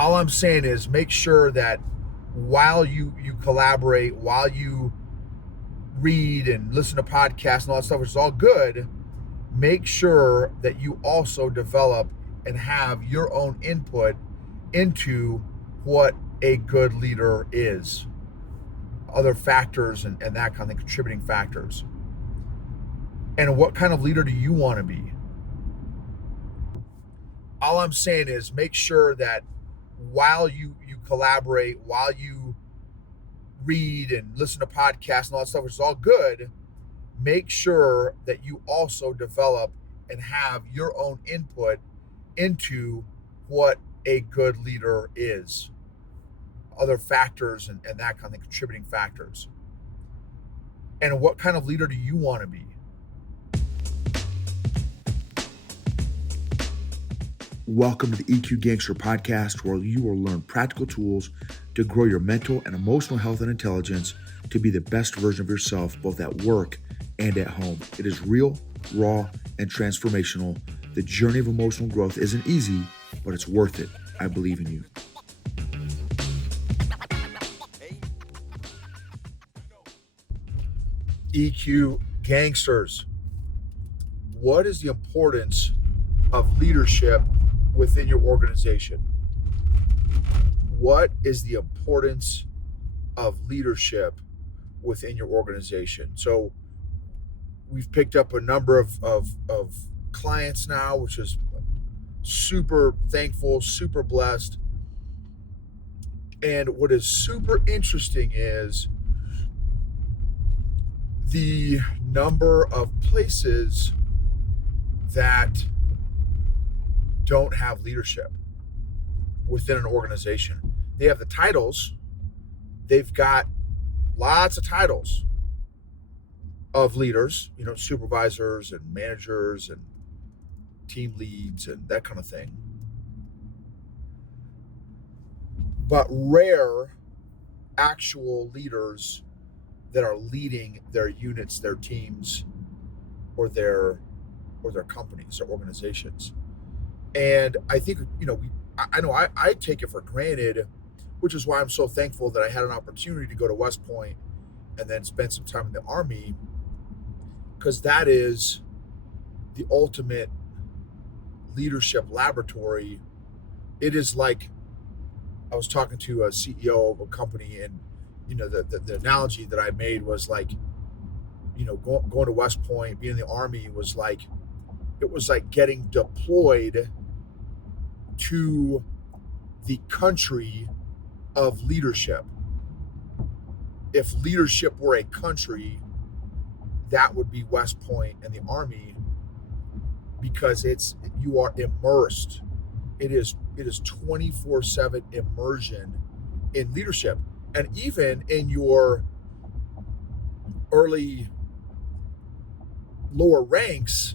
All I'm saying is make sure that while you collaborate, while you read and listen to podcasts and all that stuff, which is all good, make sure that you also develop and have your own input into what a good leader is, other factors and that kind of thing, contributing factors. And what kind of leader do you want to be? All I'm saying is make sure that while you collaborate, while you read and listen to podcasts and all that stuff, which is all good, make sure that you also develop and have your own input into what a good leader is, other factors and that kind of thing, contributing factors. And what kind of leader do you want to be? Welcome to the EQ Gangster podcast, where you will learn practical tools to grow your mental and emotional health and intelligence to be the best version of yourself, both at work and at home. It is real, raw, and transformational. The journey of emotional growth isn't easy, but it's worth it. I believe in you. EQ Gangsters, what is the importance of leadership within your organization? What is the importance of leadership within your organization? So we've picked up a number of clients now, which is super thankful, super blessed. And what is super interesting is the number of places that don't have leadership within an organization. They have the titles. They've got lots of titles of leaders, supervisors and managers and team leads and that kind of thing. But rare actual leaders that are leading their units, their teams, or their companies or organizations. And I think, I take it for granted, which is why I'm so thankful that I had an opportunity to go to West Point and then spend some time in the Army, because that is the ultimate leadership laboratory. It is like, I was talking to a CEO of a company, and the analogy that I made was like, going to West Point, being in the Army was like, it was like getting deployed to the country of leadership. If leadership were a country, that would be West Point and the Army, because you are immersed. It is 24/7 immersion in leadership. And even in your early lower ranks,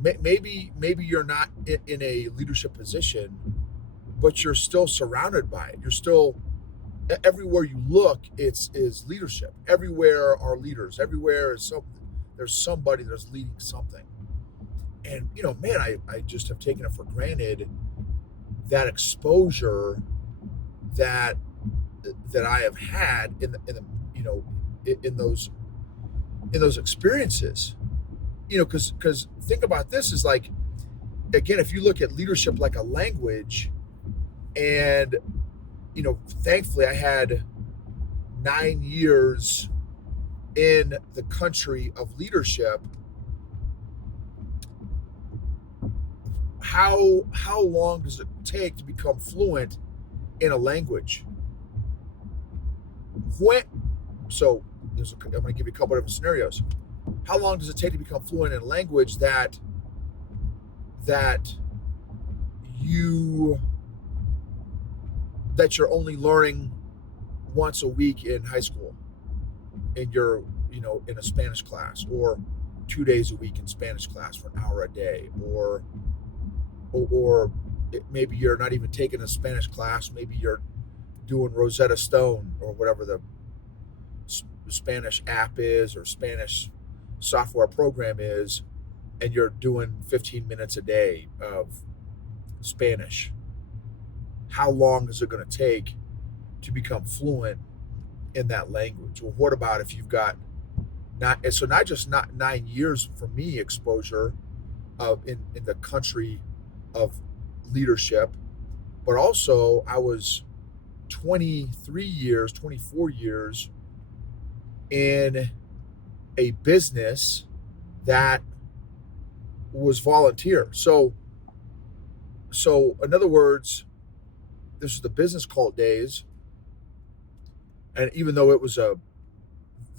maybe you're not in a leadership position, but you're still surrounded by it. You're still, everywhere you look, is leadership. Everywhere are leaders. Everywhere is there's somebody that's leading something. And I just have taken it for granted, that exposure that I have had in those experiences. Because think about this, is like, again, if you look at leadership like a language, and thankfully I had 9 years in the country of leadership. How long does it take to become fluent in a language? I'm going to give you a couple of different scenarios. How long does it take to become fluent in a language that you're only learning once a week in high school, and you're in a Spanish class, or 2 days a week in Spanish class for an hour a day, or maybe you're not even taking a Spanish class. Maybe you're doing Rosetta Stone or whatever the Spanish app is, or Spanish software program is, and you're doing 15 minutes a day of Spanish. how long is it going to take to become fluent in that language? Well, what about if you've got not just not 9 years for me exposure in the country of leadership, but also I was 23 years, 24 years in a business that was volunteer. So in other words, this was the business cult days. And even though it was the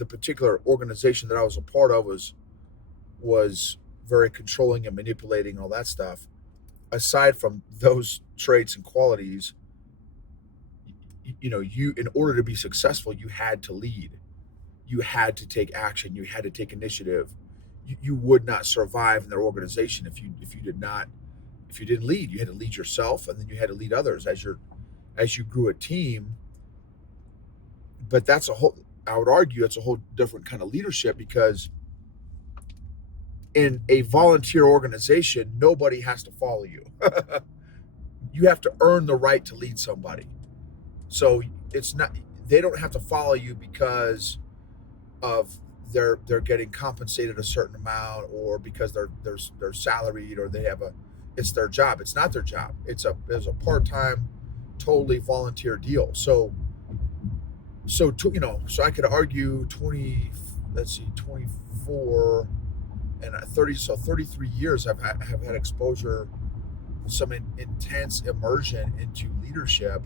particular organization that I was a part of was very controlling and manipulating, all that stuff, aside from those traits and qualities, you in order to be successful, you had to lead. You had to take action. You had to take initiative. You would not survive in their organization if you didn't lead. You had to lead yourself, and then you had to lead others as you grew a team. But I would argue it's a whole different kind of leadership, because in a volunteer organization, nobody has to follow you. You have to earn the right to lead somebody. So they don't have to follow you because of they're getting compensated a certain amount, or because they're salaried, or it's their job. It's not their job. It's a part-time, totally volunteer deal. So I could argue 24 and 30, so 33 years have had exposure, some intense immersion into leadership,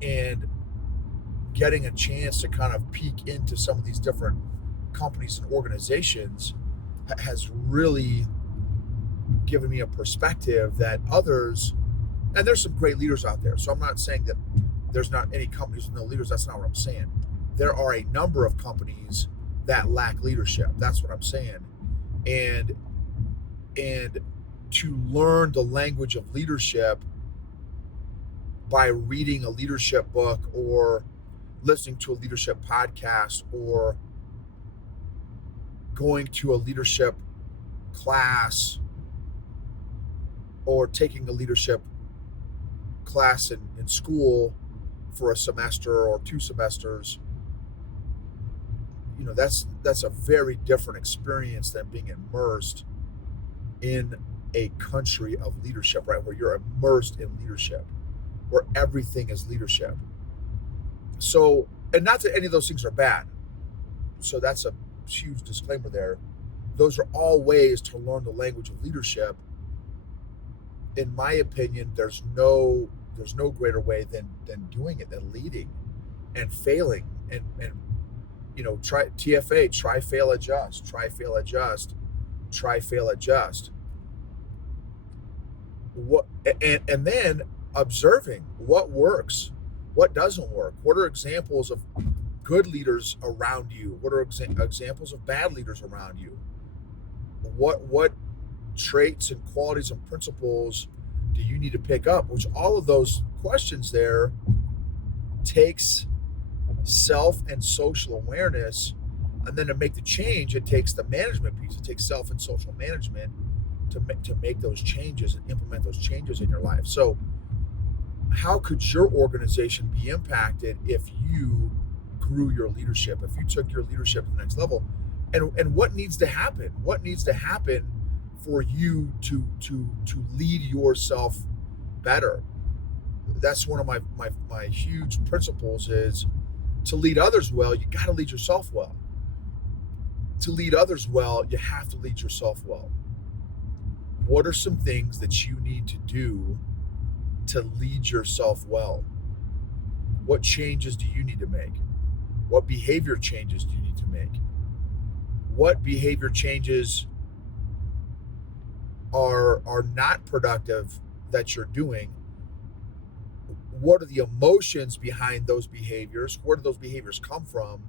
and getting a chance to kind of peek into some of these different companies and organizations has really given me a perspective that others, and there's some great leaders out there. So I'm not saying that there's not any companies with no leaders. That's not what I'm saying. There are a number of companies that lack leadership. That's what I'm saying. And to learn the language of leadership by reading a leadership book, or listening to a leadership podcast, or going to a leadership class, or taking a leadership class in school for a semester or 2 semesters, that's a very different experience than being immersed in a country of leadership, right? Where you're immersed in leadership, where everything is leadership. So, and not that any of those things are bad. So that's a huge disclaimer there. Those are all ways to learn the language of leadership. In my opinion, there's no greater way than doing it, than leading and failing, and try TFA, try, fail, adjust, try, fail, adjust, try, fail, adjust. And then observing what works, what doesn't work. What are examples of good leaders around you? What are examples of bad leaders around you? What traits and qualities and principles do you need to pick up? Which all of those questions there takes self and social awareness. And then to make the change, it takes the management piece. It takes self and social management to make those changes and implement those changes in your life. So how could your organization be impacted if you grew your leadership, if you took your leadership to the next level? And what needs to happen? What needs to happen for you to lead yourself better? That's one of my huge principles, is to lead others well, you got to lead yourself well. To lead others well, you have to lead yourself well. What are some things that you need to do to lead yourself well? What changes do you need to make? What behavior changes do you need to make? What behavior changes are not productive that you're doing? What are the emotions behind those behaviors? Where do those behaviors come from?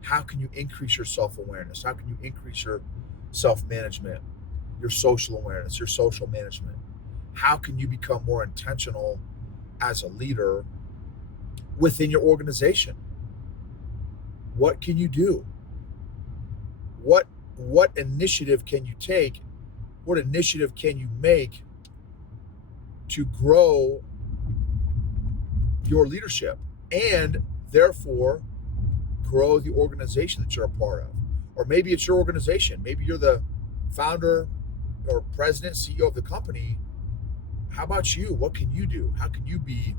How can you increase your self-awareness? How can you increase your self-management, your social awareness, your social management? How can you become more intentional as a leader within your organization? What can you do? What initiative can you take? What initiative can you make to grow your leadership and therefore grow the organization that you're a part of. Or maybe it's your organization. Maybe you're the founder or president, CEO of the company. How about you? What can you do? How can you be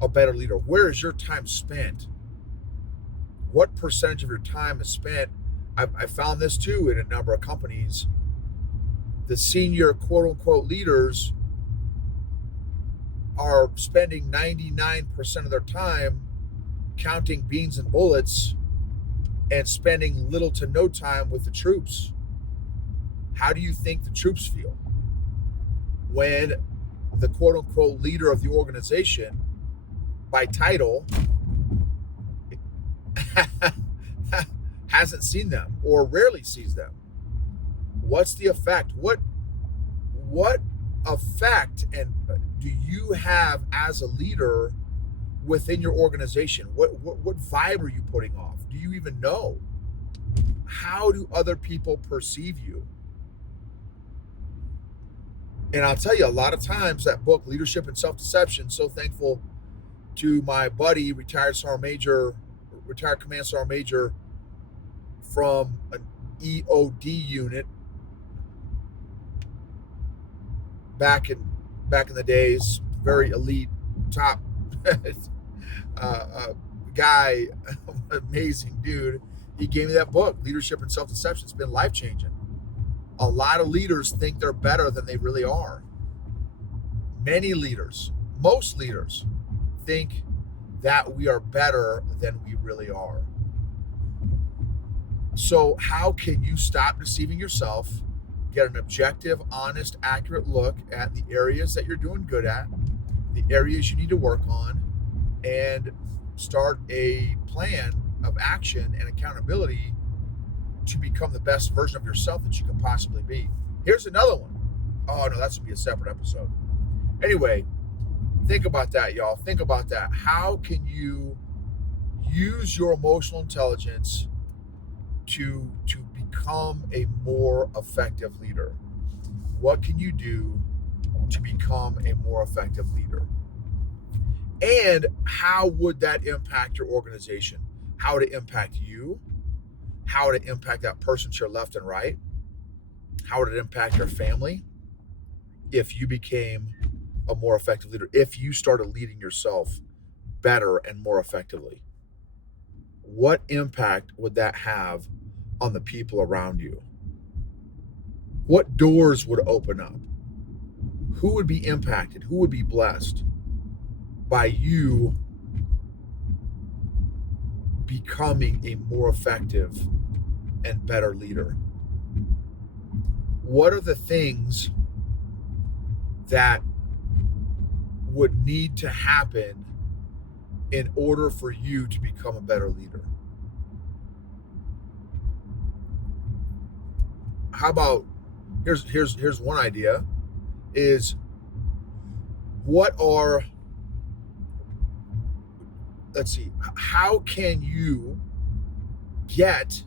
a better leader? Where is your time spent? What percentage of your time is spent? I found this too in a number of companies. The senior quote unquote leaders are spending 99% of their time counting beans and bullets and spending little to no time with the troops. How do you think the troops feel when the quote unquote leader of the organization by title hasn't seen them or rarely sees them? What's the effect? What effect and do you have as a leader within your organization? What vibe are you putting off? Do you even know? How do other people perceive you? And I'll tell you, a lot of times that book, Leadership and Self-Deception, so thankful to my buddy, retired Command Sergeant Major from an EOD unit back in the days, very elite, top guy, amazing dude. He gave me that book, Leadership and Self-Deception. It's been life-changing. A lot of leaders think they're better than they really are. Many leaders, most leaders, think that we are better than we really are. So how can you stop deceiving yourself, get an objective, honest, accurate look at the areas that you're doing good at, the areas you need to work on, and start a plan of action and accountability to become the best version of yourself that you can possibly be? Here's another one. Oh no, that's gonna be a separate episode. Anyway, think about that, y'all. Think about that. How can you use your emotional intelligence to become a more effective leader? What can you do to become a more effective leader? And how would that impact your organization? How would it impact you? How would it impact that person to your left and right? How would it impact your family if you became a more effective leader, if you started leading yourself better and more effectively? What impact would that have on the people around you? What doors would open up? Who would be impacted? Who would be blessed by you becoming a more effective and better leader? What are the things that would need to happen in order for you to become a better leader? How about, here's one idea, is how can you get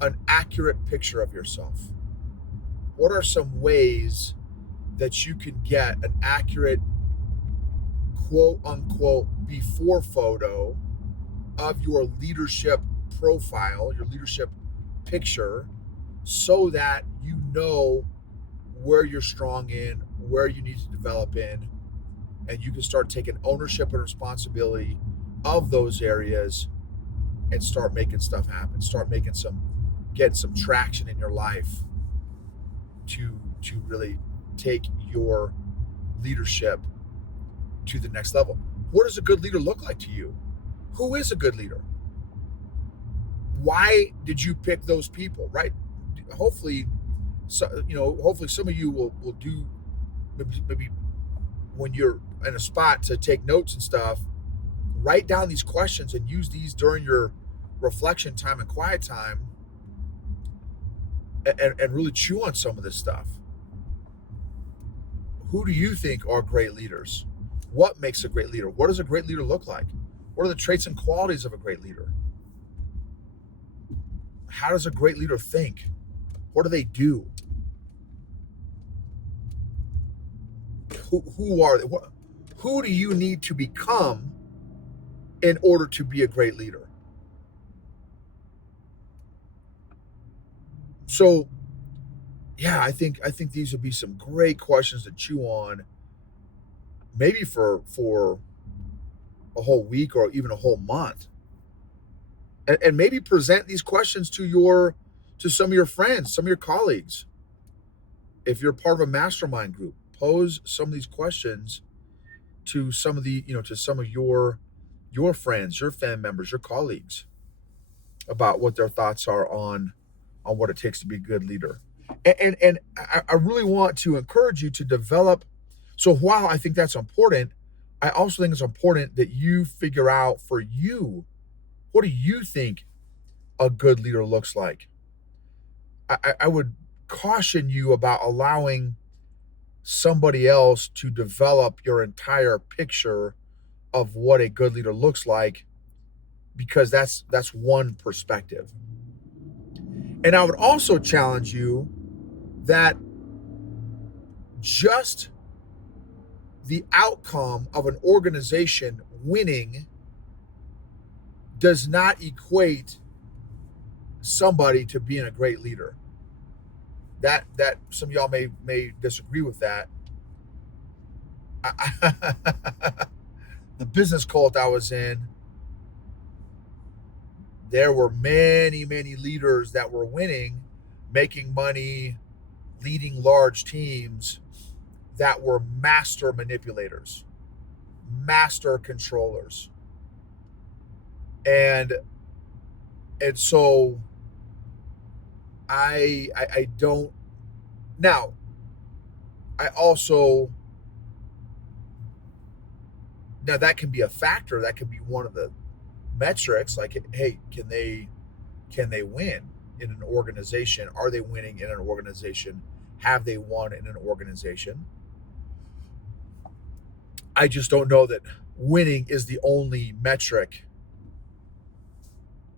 an accurate picture of yourself? What are some ways that you can get an accurate quote unquote before photo of your leadership profile, your leadership picture, so that you know where you're strong in, where you need to develop in, and you can start taking ownership and responsibility of those areas and start making stuff happen, getting some traction in your life to really take your leadership to the next level. What does a good leader look like to you? Who is a good leader? Why did you pick those people, right? Hopefully some of you will do, maybe when you're in a spot to take notes and stuff, write down these questions and use these during your reflection time and quiet time, and really chew on some of this stuff. Who do you think are great leaders? What makes a great leader? What does a great leader look like? What are the traits and qualities of a great leader? How does a great leader think? What do they do? who are they? Who do you need to become in order to be a great leader? So, yeah, I think these would be some great questions to chew on, maybe for a whole week or even a whole month, and maybe present these questions to some of your friends, some of your colleagues. If you're part of a mastermind group, pose some of these questions to some of to some of your friends, your family members, your colleagues, about what their thoughts are on what it takes to be a good leader. And I really want to encourage you to develop. So while I think that's important, I also think it's important that you figure out for you, what do you think a good leader looks like? I would caution you about allowing somebody else to develop your entire picture of what a good leader looks like, because that's one perspective. And I would also challenge you that just the outcome of an organization winning does not equate somebody to being a great leader. That some of y'all may disagree with that. The business cult I was in, there were many leaders that were winning, making money, leading large teams, that were master manipulators, master controllers. And so I don't. Now, I also, now that can be a factor, that can be one of the metrics, like, hey, can they win in an organization? Are they winning in an organization? Have they won in an organization? I just don't know that winning is the only metric.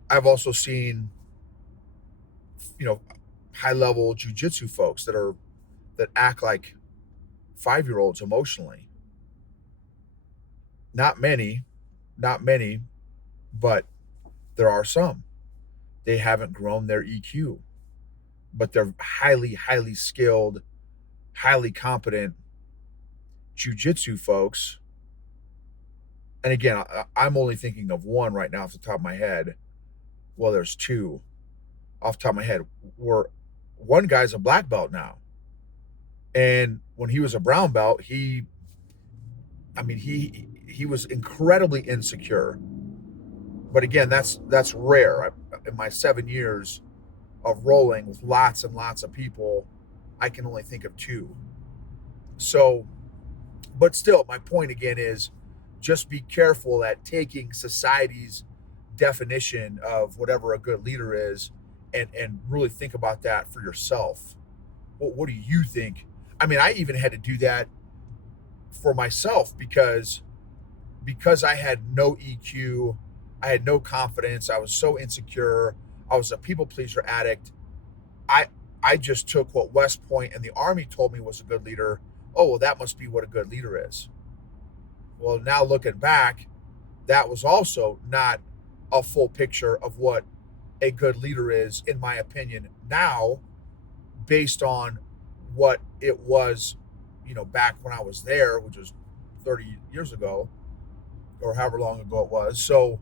I've also seen, high level jujitsu folks that act like 5-year-olds emotionally. Not many, but there are some. They haven't grown their EQ, but they're highly skilled, highly competent jujitsu folks. And again, I'm only thinking of one right now off the top of my head. Well, there's two off the top of my head. One guy's a black belt now. And when he was a brown belt, he was incredibly insecure. But again, that's rare. In my 7 years of rolling with lots and lots of people, I can only think of two. So, but still, my point again is, just be careful at taking society's definition of whatever a good leader is, and really think about that for yourself. What do you think? I mean, I even had to do that for myself because I had no EQ, I had no confidence, I was so insecure, I was a people pleaser addict. I just took what West Point and the Army told me was a good leader. Oh, well, that must be what a good leader is. Well, now looking back, that was also not a full picture of what a good leader is, in my opinion, now, based on what it was, back when I was there, which was 30 years ago, or however long ago it was. So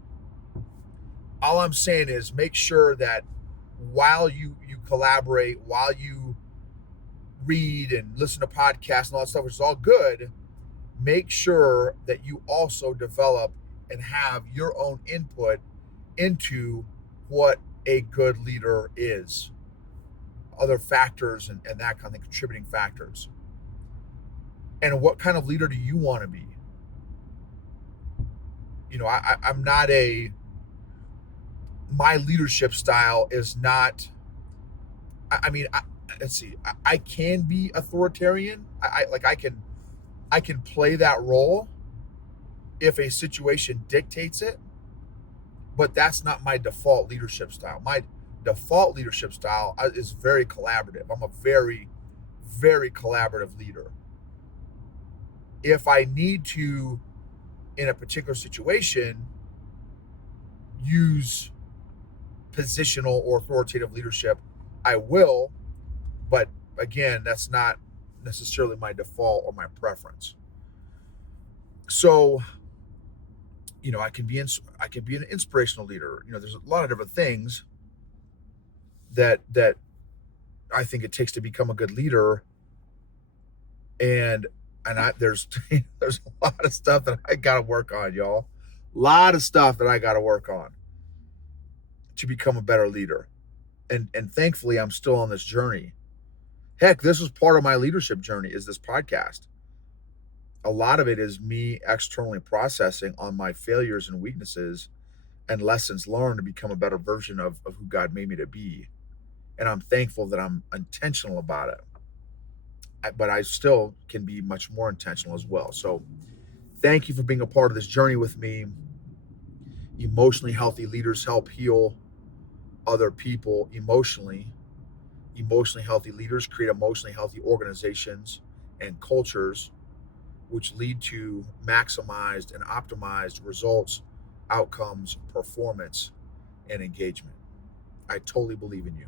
all I'm saying is, make sure that while you collaborate, while you read and listen to podcasts and all that stuff, which is all good, make sure that you also develop and have your own input into what a good leader is, other factors and that kind of thing, contributing factors. And what kind of leader do you want to be? I'm not my leadership style is not, let's see, I can be authoritarian. I can play that role if a situation dictates it, but that's not my default leadership style. My default leadership style is very collaborative. I'm a very, very collaborative leader. If I need to, in a particular situation, use positional or authoritative leadership, I will. But again, that's not necessarily my default or my preference. So, I can be an inspirational leader. There's a lot of different things that I think it takes to become a good leader, and there's there's a lot of stuff that I got to work on, y'all. A lot of stuff that I got to work on to become a better leader, and thankfully I'm still on this journey. Heck, this is part of my leadership journey, is this podcast. A lot of it is me externally processing on my failures and weaknesses and lessons learned to become a better version of who God made me to be. And I'm thankful that I'm intentional about it. But I still can be much more intentional as well. So thank you for being a part of this journey with me. Emotionally healthy leaders help heal other people emotionally. Emotionally healthy leaders create emotionally healthy organizations and cultures, which lead to maximized and optimized results, outcomes, performance, and engagement. I totally believe in you.